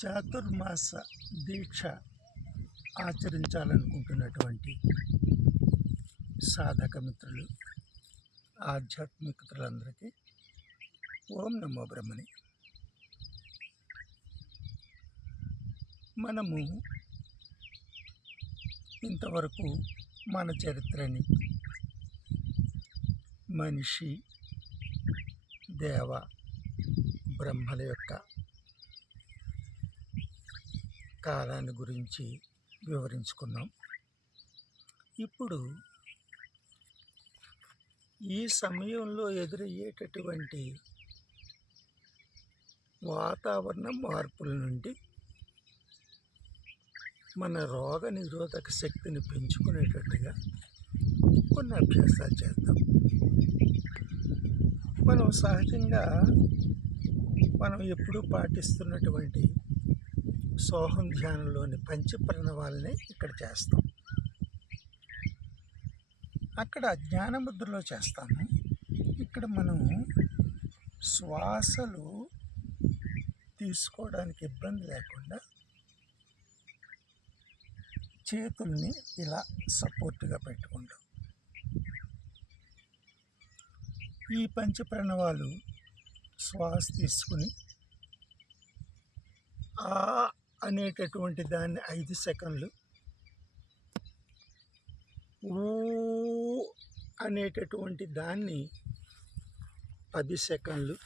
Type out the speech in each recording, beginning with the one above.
చాతుర్మాస దీక్ష ఆచరించాలనుకుంటున్నటువంటి సాధక మిత్రులు, ఆధ్యాత్మికులందరికీ ఓం నమో బ్రహ్మని. మనము ఇంతవరకు మన చరిత్రని మనిషి, దేవ, బ్రహ్మల యొక్క కాలాన్ని గురించి వివరించుకున్నాం. ఇప్పుడు ఈ సమయంలో ఎదురయ్యేటటువంటి వాతావరణ మార్పుల నుండి మన రోగ నిరోధక శక్తిని పెంచుకునేటట్టుగా కొన్ని అభ్యాసాలు చేద్దాం. మనం సహజంగా ఎప్పుడూ పాటిస్తున్నటువంటి సోహం ధ్యానంలోని పంచప్రణవాలని ఇక్కడ చేస్తాం. అక్కడ జ్ఞానముద్రలో చేస్తాము. ఇక్కడ మనం శ్వాసలు తీసుకోవడానికి ఇబ్బంది లేకుండా చేతుల్ని ఇలా సపోర్ట్గా పెట్టుకుంటాం. ఈ పంచప్రణవాలు శ్వాస తీసుకుని ఆ అనేటటువంటి దాన్ని 5 సెకండ్లు, ఊ అనేటటువంటి దాన్ని 10 సెకండ్లు,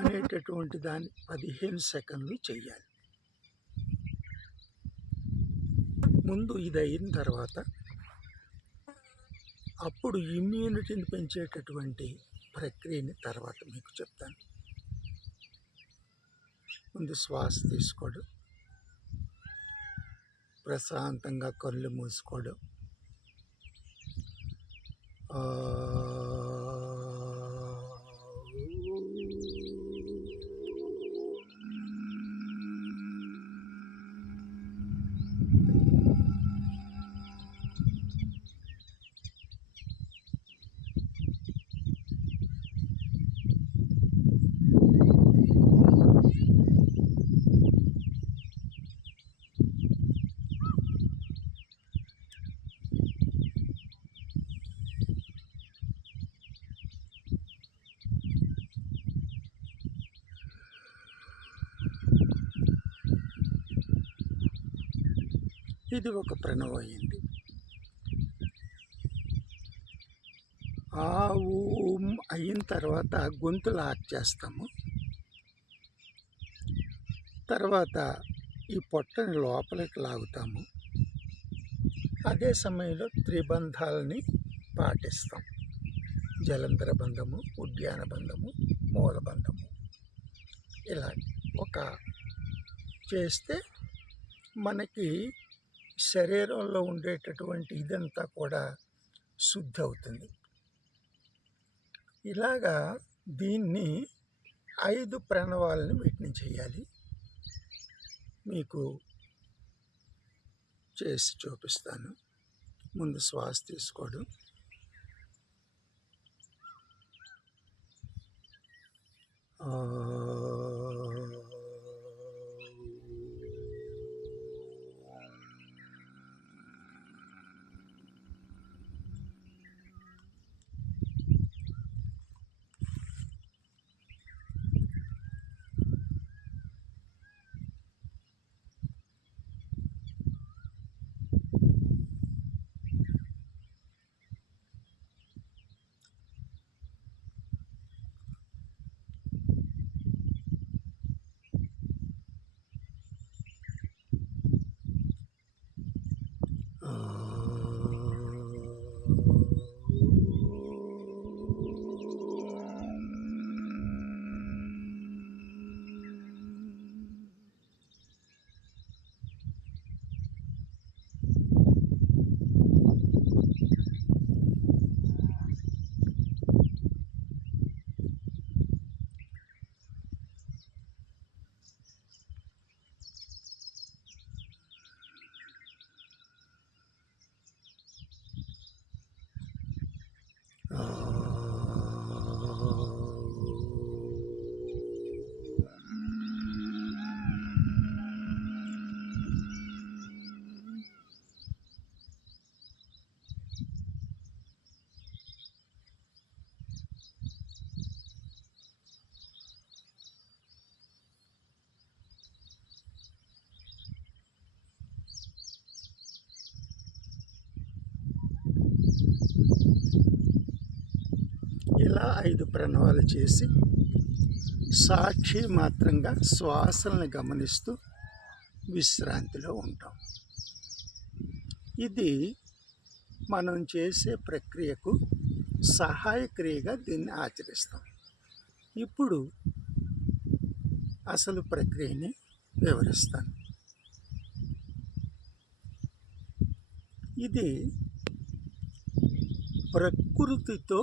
అనేటటువంటి దాన్ని 15 సెకండ్లు చేయాలి. ముందు ఇది అయిన తర్వాత అప్పుడు ఇమ్యూనిటీని పెంచేటటువంటి ప్రక్రియని తర్వాత మీకు చెప్తాను. ముందు శ్వాస తీసుకోవడం, ప్రశాంతంగా కళ్ళు మూసుకోవడం, ఇది ఒక ప్రణవం అయింది. ఆ ఊం అయిన తర్వాత గొంతు లాక్ చేస్తాము. తర్వాత ఈ పొట్టని లోపలికి లాగుతాము. అదే సమయంలో త్రిబంధాలని పాటిస్తాం. జలంధర బంధము, ఉద్యాన బంధము, మూలబంధము. ఇలా ఒక చేస్తే మనకి శరీరంలో ఉండేటటువంటి ఇదంతా కూడా శుద్ధి అవుతుంది. ఇలాగా దీన్ని 5 ప్రణవాలని వీటిని చేయాలి. మీకు చేసి చూపిస్తాను. ముందు శ్వాస తీసుకోవడం, 5 ప్రణవాలు చేసి సాక్షి మాత్రంగా శ్వాసలను గమనిస్తూ విశ్రాంతిలో ఉంటాం. ఇది మనం చేసే ప్రక్రియకు సహాయక్రియగా దీన్ని ఆచరిస్తాం. ఇప్పుడు అసలు ప్రక్రియని వివరిస్తాను. ఇది ప్రకృతితో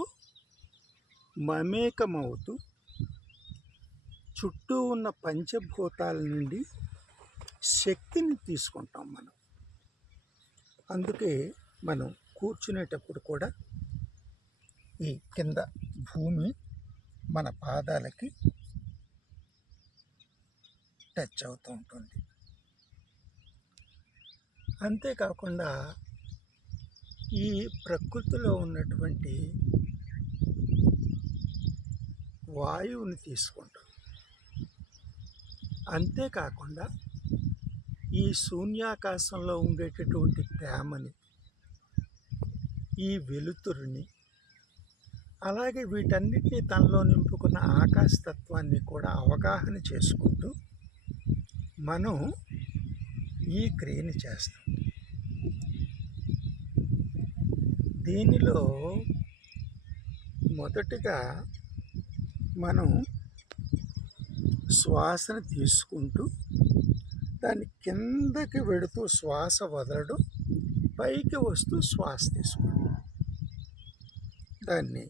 మమేకమవుతూ చుట్టూ ఉన్న పంచభూతాల నుండి శక్తిని తీసుకుంటాం మనం. అందుకే మనం కూర్చునేటప్పుడు కూడా ఈ కింద భూమి మన పాదాలకి టచ్ అవుతూ ఉంటుంది. అంతేకాకుండా ఈ ప్రకృతిలో ఉన్నటువంటి వాయువుని తీసుకుంటాం. అంతేకాకుండా ఈ శూన్యాకాశంలో ఉండేటటువంటి తేమని, ఈ వెలుతురుని, అలాగే వీటన్నిటినీ తనలో నింపుకున్న ఆకాశతత్వాన్ని కూడా అవగాహన చేసుకుంటూ మనం ఈ క్రియని చేస్తాం. దీనిలో మొదటగా మనం శ్వాసను తీసుకుంటూ దాన్ని కిందకి వెడుతూ శ్వాస వదలడం, పైకి వస్తూ శ్వాస తీసుకోవడం. దాన్ని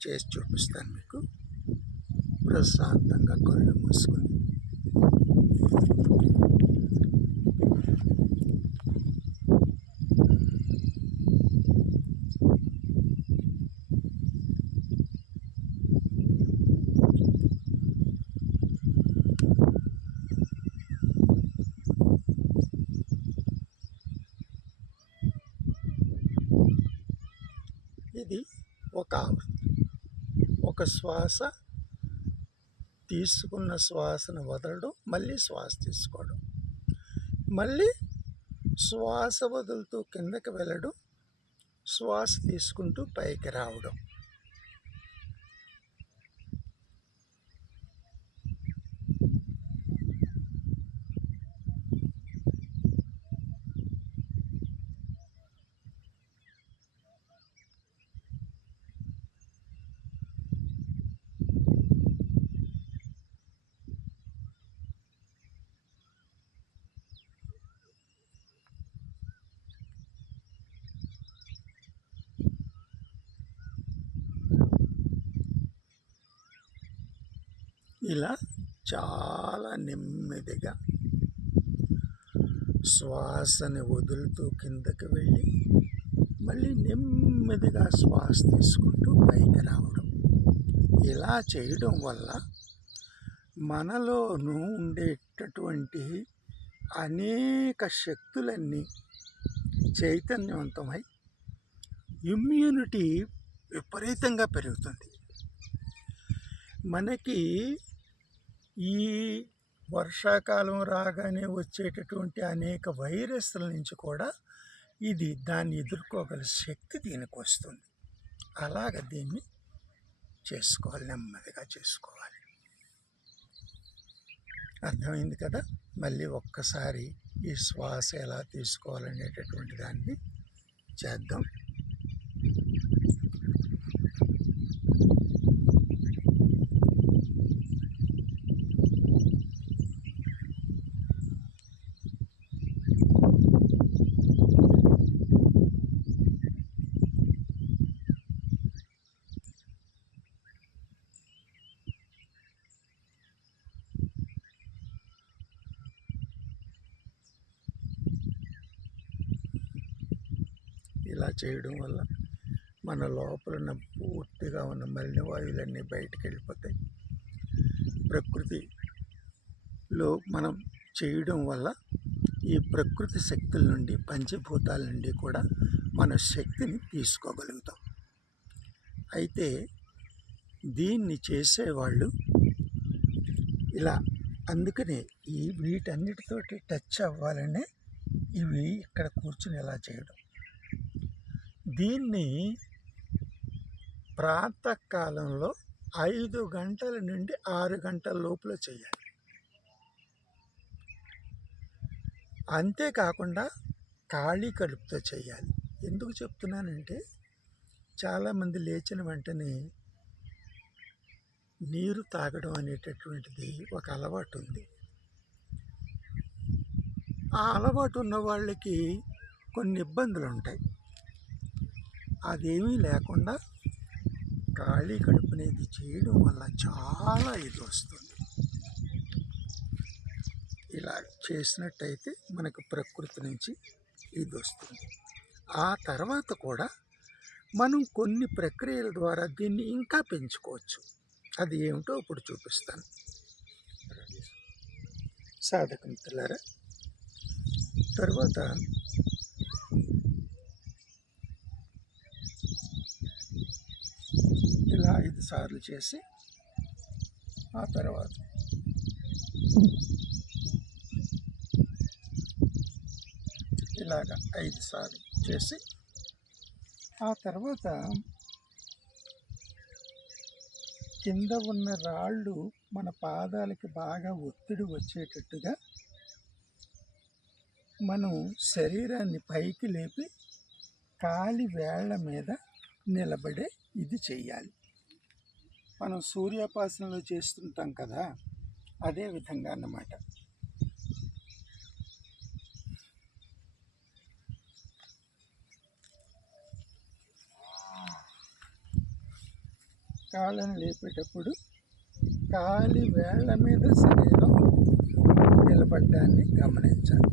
చేసి చూపిస్తాను మీకు. ప్రశాంతంగా కళ్ళు మూసుకుని ఇది ఒక ఆవృత్తి. ఒక శ్వాస తీసుకున్న శ్వాసను వదలడం, మళ్ళీ శ్వాస తీసుకోవడం, మళ్ళీ శ్వాస వదులుతూ కిందకి వెళ్ళడం, శ్వాస తీసుకుంటూ పైకి రావడం. ఇలా చాలా నెమ్మదిగా శ్వాసని వదులుతూ కిందకి వెళ్ళి మళ్ళీ నెమ్మదిగా శ్వాస తీసుకుంటూ పైకి రావడం. ఇలా చేయడం వల్ల మనలోనూ ఉండేటటువంటి అనేక శక్తులన్నీ చైతన్యవంతమై ఇమ్యూనిటీ విపరీతంగా పెరుగుతుంది. మనకి ఈ వర్షాకాలం రాగానే వచ్చేటటువంటి అనేక వైరస్ల నుంచి కూడా ఇది దాన్ని ఎదుర్కోగల శక్తి దీనికి వస్తుంది. అలాగ దీన్ని చేసుకోవాలి, నెమ్మదిగా చేసుకోవాలి. అర్థమైంది కదా? మళ్ళీ ఒక్కసారి ఈ శ్వాస ఎలా తీసుకోవాలనేటటువంటి దాన్ని చేద్దాం. ఇలా చేయడం వల్ల మన లోపల ఉన్న పూర్తిగా ఉన్న మలిన వాయువులన్నీ బయటికి వెళ్ళిపోతాయి. ప్రకృతిలో మనం చేయడం వల్ల ఈ ప్రకృతి శక్తుల నుండి, పంచభూతాల నుండి కూడా మన శక్తిని తీసుకోగలుగుతాం. అయితే దీన్ని చేసేవాళ్ళు ఇలా, అందుకనే ఈ వీటన్నిటితోటి టచ్ అవ్వాలనే ఇవి ఇక్కడ కూర్చుని ఇలా చేయడం. దీన్ని ప్రాతకాలంలో 5 గంటల నుండి 6 గంటల లోపల చేయాలి. అంతేకాకుండా ఖాళీ కడుపుతో చేయాలి. ఎందుకు చెప్తున్నానంటే చాలామంది లేచిన వెంటనే నీరు తాగడం అనేటటువంటిది ఒక అలవాటు ఉంది. ఆ అలవాటు ఉన్న వాళ్ళకి కొన్ని ఇబ్బందులు ఉంటాయి. అదేమీ లేకుండా ఖాళీ కడుపు అనేది చేయడం వల్ల చాలా ఇది వస్తుంది. ఇలా చేసినట్టయితే మనకు ప్రకృతి నుంచి ఇది వస్తుంది. ఆ తర్వాత కూడా మనం కొన్ని ప్రక్రియల ద్వారా దీన్ని ఇంకా పెంచుకోవచ్చు. అది ఏమిటో ఇప్పుడు చూపిస్తాను. సాధక మిత్రులారా, తర్వాత ఇలా 5 సార్లు చేసి ఆ తర్వాత ఇలాగ 5 సార్లు చేసి ఆ తర్వాత కింద ఉన్న రాళ్ళు మన పాదాలకి బాగా ఒత్తిడి వచ్చేటట్టుగా మనం శరీరాన్ని పైకి లేపి కాలి వేళ్ల మీద నిలబడే ఇది చెయ్యాలి. మనం సూర్యోపాసనలో చేస్తుంటాం కదా, అదే విధంగా అన్నమాట. కాళ్ళను లేపేటప్పుడు కాలి వేళ్ల మీద శరీరం నిలబడ్డాన్ని గమనించాలి.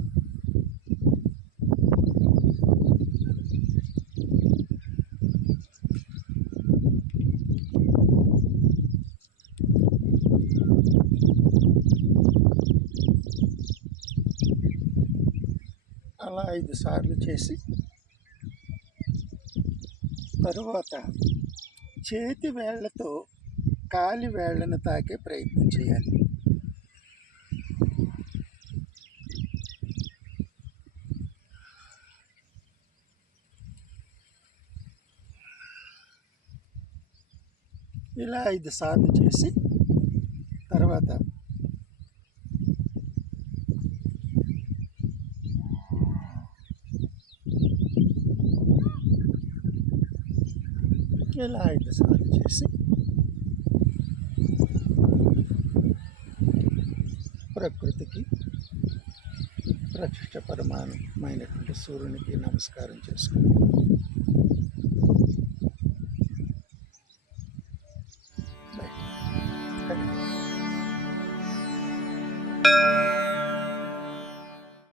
అలా 5 సార్లు చేసి తరువాత చేతి వేళ్లతో కాలి వేళ్లను తాకే ప్రయత్నం చేయాలి. ఇలా 5 సార్లు చేసి తర్వాత ఇలా 5 సార్లు చేసి ప్రకృతికి ప్రత్యక్ష పరమాణమైనటువంటి సూర్యునికి నమస్కారం చేసుకుని